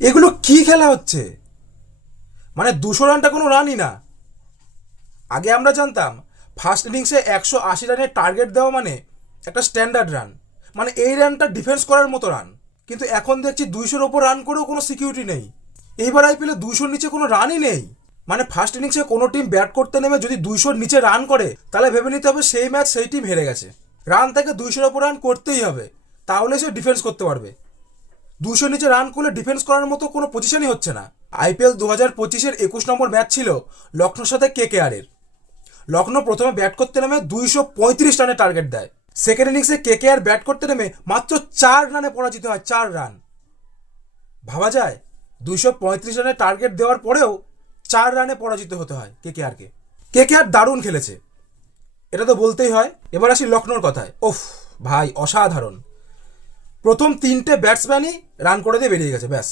এগুলো কি খেলা হচ্ছে? মানে 200 রানটা কোনো রানই না। আগে আমরা জানতাম ফার্স্ট ইনিংসে 180 রানের টার্গেট দেওয়া মানে একটা স্ট্যান্ডার্ড রান, মানে এই রানটা ডিফেন্স করার মতো রান। কিন্তু এখন দেখছি 200-র ওপর রান করেও কোনো সিকিউরিটি নেই। এইবার আইপিএলে 200-র নিচে কোনো রানই নেই। মানে ফার্স্ট ইনিংসে কোনো টিম ব্যাট করতে নেমে যদি 200-র নিচে রান করে তাহলে ভেবে নিতে হবে সেই ম্যাচ সেই টিম হেরে গেছে। রান তাকে 200-র ওপর রান করতেই হবে, তাহলে সে ডিফেন্স করতে পারবে। 200-র নিচে রান করলে ডিফেন্স করার মতো কোনো পজিশনই হচ্ছে না। আইপিএল 2025-এর 21 নম্বর ম্যাচ ছিল লখনৌর সাথে কেকেআরের। লখনৌ প্রথমে ব্যাট করতে নেমে 235 রানের টার্গেট দেয়। সেকেন্ড ইনিংসে কেকেআর ব্যাট করতে নেমে মাত্র 4 রানে পরাজিত হয়, 4 রান। ভাবা যায় 235 রানের টার্গেট দেওয়ার পরেও 4 রানে পরাজিত হতে হয় কেকেআরকে। কেকেআর দারুণ খেলেছে, এটা তো বলতেই হয়। এবার আসি লখনৌর কথায়। ওফ ভাই, অসাধারণ। প্রথম 3টে ব্যাটসম্যানই রান করে দিয়ে বেরিয়ে গেছে, ব্যাস।